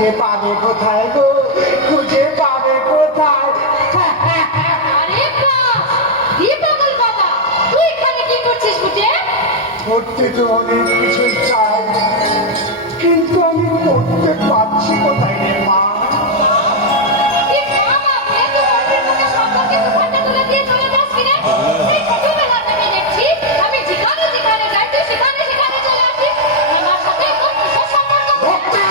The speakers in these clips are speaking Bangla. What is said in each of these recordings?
খুঁজে পাবে কোথায় গো, খুঁজে পাবে কোথায়? আরে বাহ, দীপকল বাবা, তুই এখানে কি করছিস বুঝে? পড়তে তো অনেক কিছুই চাই, কিন্তু আমি পড়তে পারছি কোথায় রে মা? এই বাবা, মেয়ে তো ওর মুখে সম্পর্কে দুখানা তুলে দিয়ে চলে যাস কিরে? এই ছোটবেলা থেকে দেখছি, আমি যেখানে যেখানে যাই তুই সেখানে সেখানে চলে আসিস। আমার সাথে খুব কিসের সম্পর্ক? রক্তে!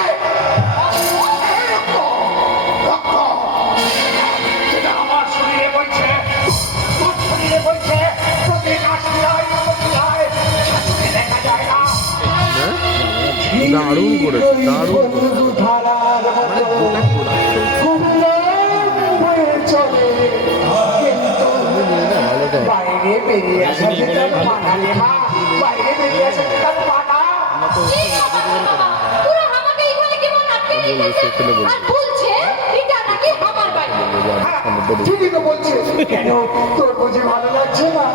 রক্ত! যেটা আমার শরীরে বইছে, তোর শরীরে বইছে, তোকে কাশিয়ায়, কাশিয়ায়, শাশুড়ি দেখা যায় না। দারুণ করেছে, দারুণ করেছে। বন্ধুধারার মানে মতো গোটা production গুমরাম হয়ে চলে, কিন্তু ভালো তো। বাইরে বেরিয়ে আসা যে তার মানা রে মা, বাইরে বেরিয়ে আসা যে তার মানা। এই বাবা, বাবা, পুরো আমাকে এখানে কেমন আটকে রেখেছে? আর বলছে, এটা নাকি আমার বাড়ি। ঠিকই তো বলছে। কেন তোর বুঝি ভালো লাগছে না?